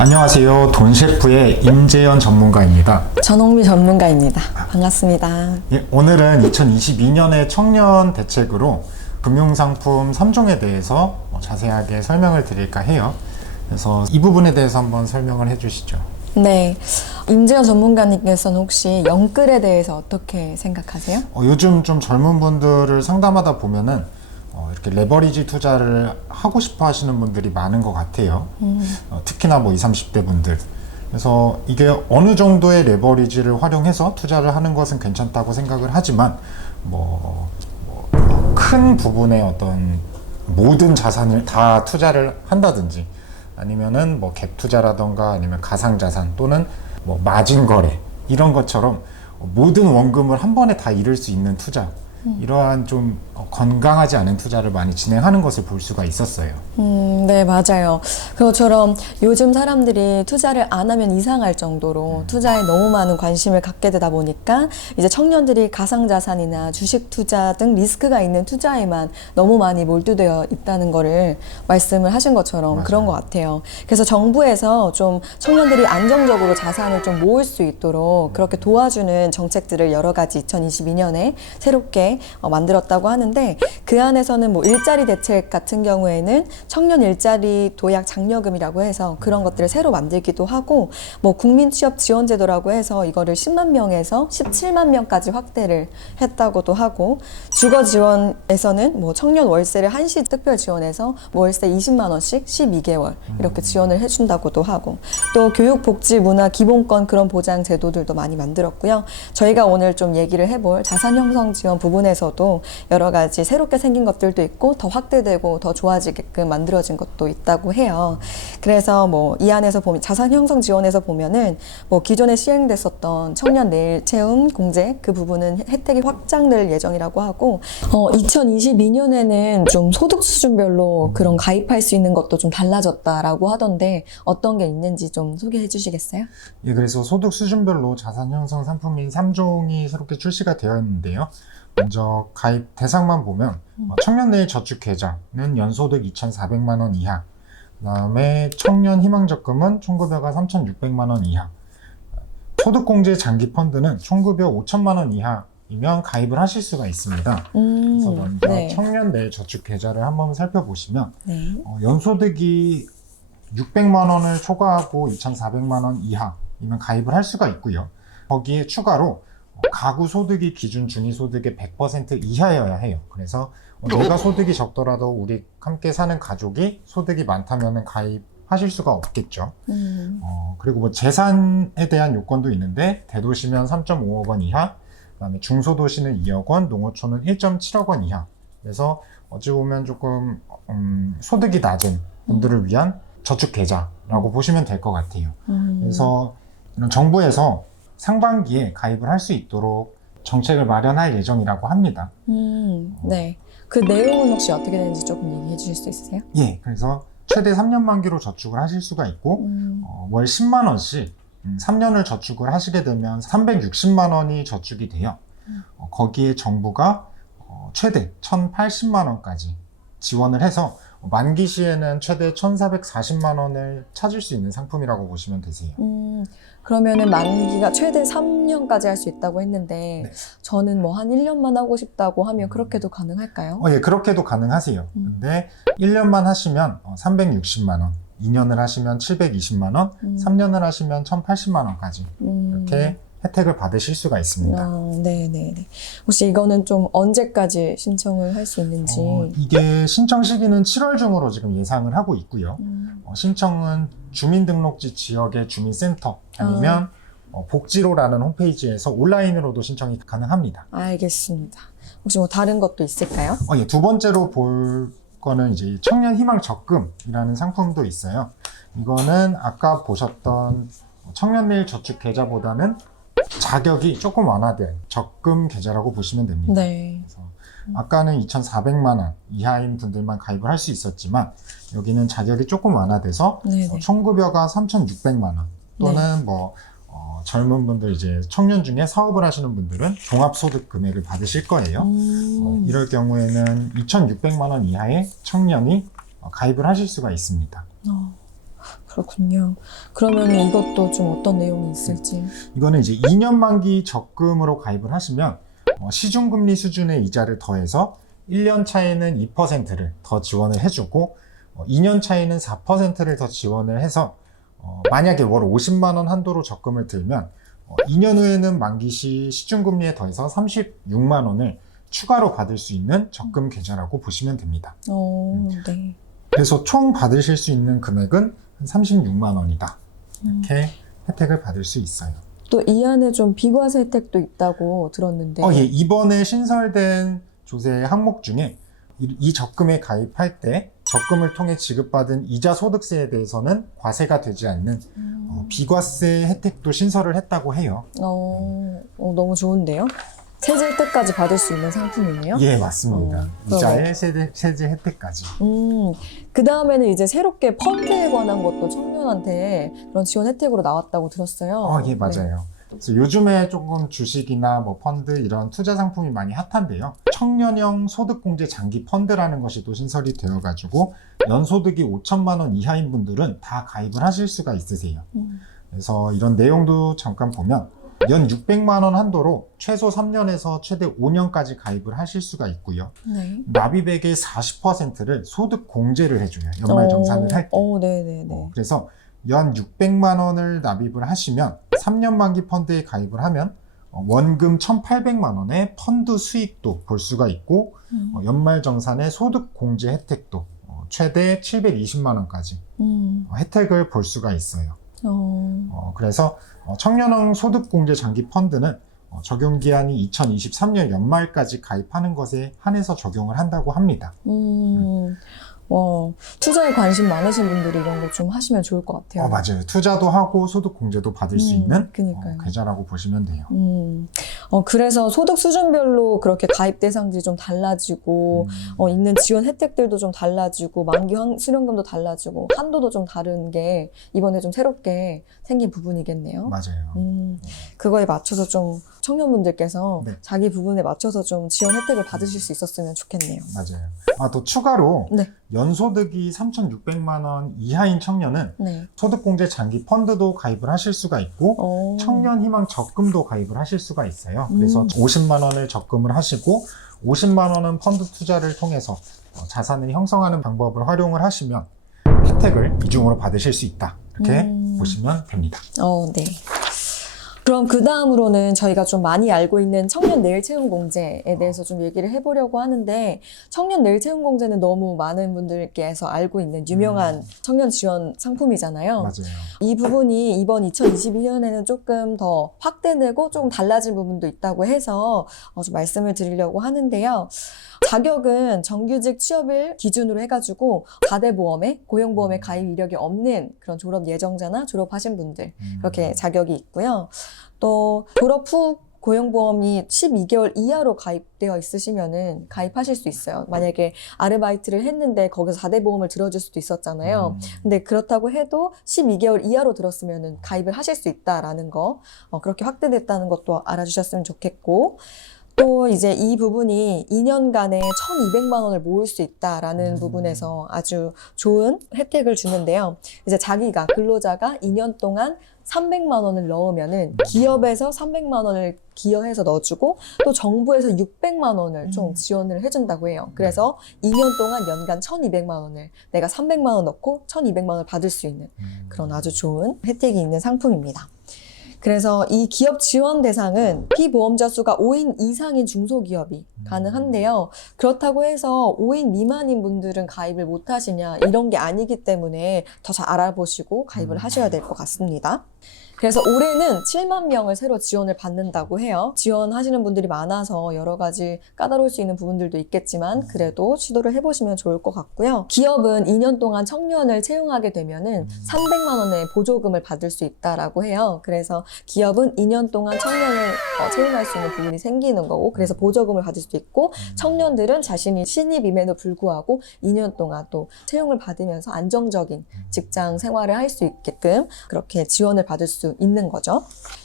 안녕하세요. 돈셰프의 임재현 전문가입니다. 전홍미 전문가입니다. 반갑습니다. 예, 오늘은 2022년의 청년 대책으로 금융상품 3종에 대해서 자세하게 설명을 드릴까 해요. 그래서 이 부분에 대해서 한번 설명을 해주시죠. 네, 임재현 전문가님께서는 혹시 영끌에 대해서 어떻게 생각하세요? 요즘 좀 젊은 분들을 상담하다 보면은 이렇게 레버리지 투자를 하고 싶어 하시는 분들이 많은 것 같아요. 특히나 뭐 20, 30대 분들. 그래서 이게 어느 정도의 레버리지를 활용해서 투자를 하는 것은 괜찮다고 생각을 하지만 큰 부분의 어떤 모든 자산을 다 투자를 한다든지 아니면은 뭐 갭 투자라던가 아니면 가상자산 또는 뭐 마진 거래 이런 것처럼 모든 원금을 한 번에 다 잃을 수 있는 투자, 이러한 좀 건강하지 않은 투자를 많이 진행하는 것을 볼 수가 있었어요. 네, 맞아요. 그것처럼 요즘 사람들이 투자를 안 하면 이상할 정도로 투자에 너무 많은 관심을 갖게 되다 보니까 이제 청년들이 가상자산이나 주식 투자 등 리스크가 있는 투자에만 너무 많이 몰두되어 있다는 거를 말씀을 하신 것처럼 맞아요. 그런 것 같아요. 그래서 정부에서 좀 청년들이 안정적으로 자산을 좀 모을 수 있도록 그렇게 도와주는 정책들을 여러 가지 2022년에 새롭게 만들었다고 하는데, 그 안에서는 뭐 일자리 대책 같은 경우에는 청년 일자리 도약 장려금이라고 해서 그런 것들을 새로 만들기도 하고, 뭐 국민 취업 지원 제도라고 해서 이거를 10만 명에서 17만 명까지 확대를 했다고도 하고, 주거 지원에서는 뭐 청년 월세를 한시 특별 지원해서 뭐 월세 20만 원씩 12개월 이렇게 지원을 해준다고도 하고, 또 교육 복지 문화 기본권 그런 보장 제도들도 많이 만들었고요. 저희가 오늘 좀 얘기를 해볼 자산 형성 지원 부분에서도 여러 가지 새롭게 생긴 것들도 있고 더 확대되고 더 좋아지게끔 만들어진 것도 있다고 해요. 그래서 뭐 이 안에서 보면 자산 형성 지원에서 보면은 뭐 기존에 시행됐었던 청년 내일 채움 공제 그 부분은 혜택이 확장될 예정이라고 하고, 2022년에는 좀 소득 수준별로 그런 가입할 수 있는 것도 좀 달라졌다라고 하던데 어떤 게 있는지 좀 소개해 주시겠어요? 예, 그래서 소득 수준별로 자산 형성 상품인 3종이 새롭게 출시가 되었는데요. 먼저 가입 대상만 보면 청년내일 저축계좌는 연소득 2,400만 원 이하, 그 다음에 청년 희망적금은 총급여가 3,600만 원 이하, 소득공제 장기펀드는 총급여 5천만 원 이하이면 가입을 하실 수가 있습니다. 그래서 먼저 네. 청년내일 저축계좌를 한번 살펴보시면 네. 연소득이 600만 원을 초과하고 2,400만 원 이하이면 가입을 할 수가 있고요. 거기에 추가로 가구 소득이 기준 중위소득의 100% 이하여야 해요. 그래서 내가 소득이 적더라도 우리 함께 사는 가족이 소득이 많다면 가입하실 수가 없겠죠. 그리고 뭐 재산에 대한 요건도 있는데, 대도시면 3.5억 원 이하, 그다음에 중소도시는 2억 원, 농어촌은 1.7억 원 이하. 그래서 어찌 보면 조금 소득이 낮은 분들을 위한 저축 계좌라고 보시면 될 것 같아요. 그래서 정부에서 상반기에 가입을 할 수 있도록 정책을 마련할 예정이라고 합니다. 네. 그 내용은 혹시 어떻게 되는지 조금 얘기해 주실 수 있으세요? 예, 그래서 최대 3년 만기로 저축을 하실 수가 있고, 월 10만 원씩 3년을 저축을 하시게 되면 360만 원이 저축이 돼요. 거기에 정부가 최대 1,080만 원까지 지원을 해서 만기 시에는 최대 1,440만 원을 찾을 수 있는 상품이라고 보시면 되세요. 그러면은 만기가 최대 3년까지 할 수 있다고 했는데, 네. 저는 뭐 한 1년만 하고 싶다고 하면 그렇게도 가능할까요? 예, 그렇게도 가능하세요. 근데 1년만 하시면 360만 원, 2년을 하시면 720만 원, 3년을 하시면 1,080만 원까지 이렇게 혜택을 받으실 수가 있습니다. 네네네. 혹시 이거는 좀 언제까지 신청을 할 수 있는지? 이게 신청 시기는 7월 중으로 지금 예상을 하고 있고요. 신청은 주민등록지 지역의 주민센터 아니면 복지로라는 홈페이지에서 온라인으로도 신청이 가능합니다. 알겠습니다. 혹시 뭐 다른 것도 있을까요? 예, 두 번째로 볼 거는 이제 청년 희망 적금이라는 상품도 있어요. 이거는 아까 보셨던 청년내일 저축 계좌보다는 자격이 조금 완화된 적금 계좌라고 보시면 됩니다. 네. 그래서 아까는 2,400만 원 이하인 분들만 가입을 할 수 있었지만 여기는 자격이 조금 완화돼서 네네. 총급여가 3,600만 원 또는 뭐 젊은 분들, 이제 청년 중에 사업을 하시는 분들은 종합소득 금액을 받으실 거예요. 이럴 경우에는 2,600만 원 이하의 청년이 가입을 하실 수가 있습니다. 그렇군요. 그러면 이것도 좀 어떤 내용이 있을지. 이거는 이제 2년 만기 적금으로 가입을 하시면 시중금리 수준의 이자를 더해서 1년 차에는 2%를 더 지원을 해주고 2년 차에는 4%를 더 지원을 해서 만약에 월 50만 원 한도로 적금을 들면 2년 후에는 만기 시 시중금리에 더해서 36만 원을 추가로 받을 수 있는 적금 계좌라고 보시면 됩니다. 네. 그래서 총 받으실 수 있는 금액은 한 36만 원이다. 이렇게 혜택을 받을 수 있어요. 또 이 안에 좀 비과세 혜택도 있다고 들었는데. 예, 이번에 신설된 조세 항목 중에 이 적금에 가입할 때 적금을 통해 지급받은 이자 소득세에 대해서는 과세가 되지 않는 비과세 혜택도 신설을 했다고 해요. 너무 좋은데요? 세제 혜택까지 받을 수 있는 상품이네요? 예, 맞습니다. 이자의 세제 혜택까지. 그 다음에는 이제 새롭게 펀드에 관한 것도 청년한테 그런 지원 혜택으로 나왔다고 들었어요. 예, 맞아요. 그래서 요즘에 조금 주식이나 뭐 펀드 이런 투자 상품이 많이 핫한데요. 청년형 소득공제 장기 펀드라는 것이 또 신설이 되어가지고 연소득이 5천만 원 이하인 분들은 다 가입을 하실 수가 있으세요. 그래서 이런 내용도 잠깐 보면 연 600만 원 한도로 최소 3년에서 최대 5년까지 가입을 하실 수가 있고요. 네. 납입액의 40%를 소득 공제를 해줘요. 연말정산을 할 때. 네네네. 그래서 연 600만 원을 납입을 하시면 3년 만기 펀드에 가입을 하면 원금 1,800만 원의 펀드 수익도 볼 수가 있고 연말정산의 소득 공제 혜택도 최대 720만 원까지 혜택을 볼 수가 있어요. 그래서 청년형 소득공제 장기 펀드는 적용기한이 2023년 연말까지 가입하는 것에 한해서 적용을 한다고 합니다. 투자에 관심 많으신 분들이 이런 거 좀 하시면 좋을 것 같아요. 맞아요. 투자도 하고 소득공제도 받을 수 있는 그러니까요. 계좌라고 보시면 돼요. 그래서 소득 수준별로 그렇게 가입 대상들이 좀 달라지고 있는 지원 혜택들도 좀 달라지고 만기 수령금도 달라지고 한도도 좀 다른 게 이번에 좀 새롭게 생긴 부분이겠네요. 맞아요. 그거에 맞춰서 좀 청년분들께서 네. 자기 부분에 맞춰서 좀 지원 혜택을 받으실 수 있었으면 좋겠네요. 맞아요. 또 추가로 네. 연소득이 3,600만 원 이하인 청년은 네. 소득공제 장기 펀드도 가입을 하실 수가 있고 청년희망 적금도 가입을 하실 수가 있어요. 그래서 50만 원을 적금을 하시고 50만 원은 펀드 투자를 통해서 자산을 형성하는 방법을 활용을 하시면 혜택을 이중으로 받으실 수 있다. 이렇게 보시면 됩니다. 네. 그럼 그 다음으로는 저희가 좀 많이 알고 있는 청년 내일 채용 공제에 대해서 좀 얘기를 해보려고 하는데 청년 내일 채용 공제는 너무 많은 분들께서 알고 있는 유명한 청년 지원 상품이잖아요. 맞아요. 이 부분이 이번 2022년에는 조금 더 확대되고 조금 달라진 부분도 있다고 해서 좀 말씀을 드리려고 하는데요. 자격은 정규직 취업일 기준으로 해가지고 4대 보험에 고용보험에 가입 이력이 없는 그런 졸업 예정자나 졸업하신 분들 그렇게 자격이 있고요. 또 졸업 후 고용보험이 12개월 이하로 가입되어 있으시면은 가입하실 수 있어요. 만약에 아르바이트를 했는데 거기서 4대 보험을 들어줄 수도 있었잖아요. 근데 그렇다고 해도 12개월 이하로 들었으면은 가입을 하실 수 있다라는 거, 그렇게 확대됐다는 것도 알아주셨으면 좋겠고, 또 이제 이 부분이 2년간에 1,200만 원을 모을 수 있다라는 부분에서 아주 좋은 혜택을 주는데요. 이제 자기가 근로자가 2년 동안 300만 원을 넣으면은 기업에서 300만 원을 기여해서 넣어주고 또 정부에서 600만 원을 좀 지원을 해준다고 해요. 그래서 2년 동안 연간 1,200만 원을 내가 300만 원 넣고 1,200만 원을 받을 수 있는 그런 아주 좋은 혜택이 있는 상품입니다. 그래서 이 기업 지원 대상은 피보험자 수가 5인 이상인 중소기업이 가능한데요. 그렇다고 해서 5인 미만인 분들은 가입을 못 하시냐 이런 게 아니기 때문에 더 잘 알아보시고 가입을 하셔야 될 것 같습니다. 그래서 올해는 7만 명을 새로 지원을 받는다고 해요. 지원하시는 분들이 많아서 여러 가지 까다로울 수 있는 부분들도 있겠지만 그래도 시도를 해보시면 좋을 것 같고요. 기업은 2년 동안 청년을 채용하게 되면은 300만 원의 보조금을 받을 수 있다라고 해요. 그래서 기업은 2년 동안 청년을 채용할 수 있는 부분이 생기는 거고 그래서 보조금을 받을 수도 있고 청년들은 자신이 신입임에도 불구하고 2년 동안 또 채용을 받으면서 안정적인 직장 생활을 할 수 있게끔 그렇게 지원을 받을 수 수 있는 거죠.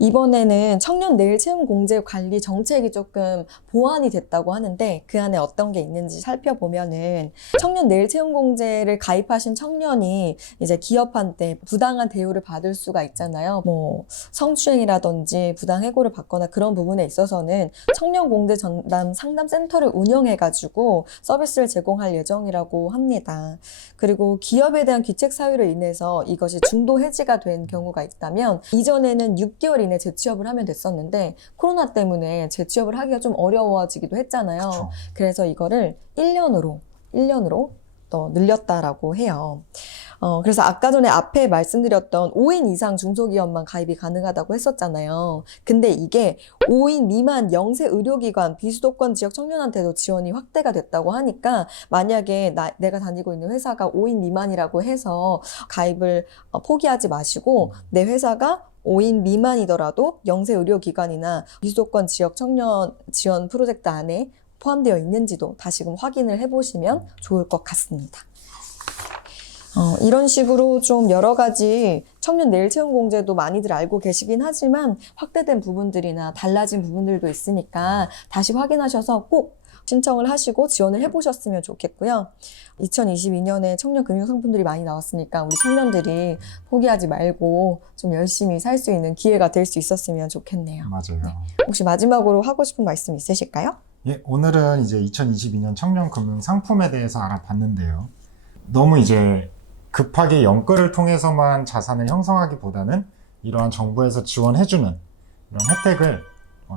이번에는 청년 내일 채용 공제 관리 정책이 조금 보완이 됐다고 하는데 그 안에 어떤 게 있는지 살펴보면은 청년 내일 채용 공제를 가입하신 청년이 이제 기업한테 부당한 대우를 받을 수가 있잖아요. 뭐 성추행이라든지 부당 해고를 받거나 그런 부분에 있어서는 청년 공제 전담 상담센터를 운영해가지고 서비스를 제공할 예정이라고 합니다. 그리고 기업에 대한 귀책 사유로 인해서 이것이 중도 해지가 된 경우가 있다면 이전에는 6개월 이내 재취업을 하면 됐었는데 코로나 때문에 재취업을 하기가 좀 어려워지기도 했잖아요. 그쵸. 그래서 이거를 1년으로 더 늘렸다라고 해요. 그래서 아까 전에 앞에 말씀드렸던 5인 이상 중소기업만 가입이 가능하다고 했었잖아요. 근데 이게 5인 미만 영세 의료기관 비수도권 지역 청년한테도 지원이 확대가 됐다고 하니까 만약에 내가 다니고 있는 회사가 5인 미만이라고 해서 가입을 포기하지 마시고 내 회사가 5인 미만이더라도 영세 의료기관이나 비수도권 지역 청년 지원 프로젝트 안에 포함되어 있는지도 다시금 확인을 해보시면 좋을 것 같습니다. 이런 식으로 좀 여러 가지 청년 내일 채용 공제도 많이들 알고 계시긴 하지만 확대된 부분들이나 달라진 부분들도 있으니까 다시 확인하셔서 꼭 신청을 하시고 지원을 해보셨으면 좋겠고요. 2022년에 청년 금융 상품들이 많이 나왔으니까 우리 청년들이 포기하지 말고 좀 열심히 살 수 있는 기회가 될 수 있었으면 좋겠네요. 맞아요. 혹시 마지막으로 하고 싶은 말씀 있으실까요? 예, 오늘은 이제 2022년 청년 금융 상품에 대해서 알아봤는데요. 너무 이제 급하게 연끌을 통해서만 자산을 형성하기보다는 이러한 정부에서 지원해주는 이런 혜택을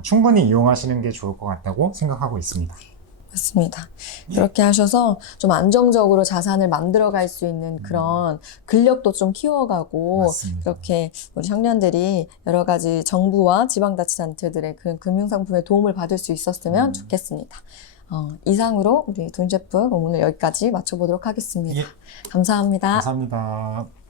충분히 이용하시는 게 좋을 것 같다고 생각하고 있습니다. 맞습니다. 그렇게 하셔서 좀 안정적으로 자산을 만들어갈 수 있는 그런 근력도 좀 키워가고 맞습니다. 그렇게 우리 청년들이 여러 가지 정부와 지방자치단체들의 그런 금융상품에 도움을 받을 수 있었으면 좋겠습니다. 이상으로 우리 돈 셰프 오늘 여기까지 마쳐보도록 하겠습니다. 예. 감사합니다. 감사합니다.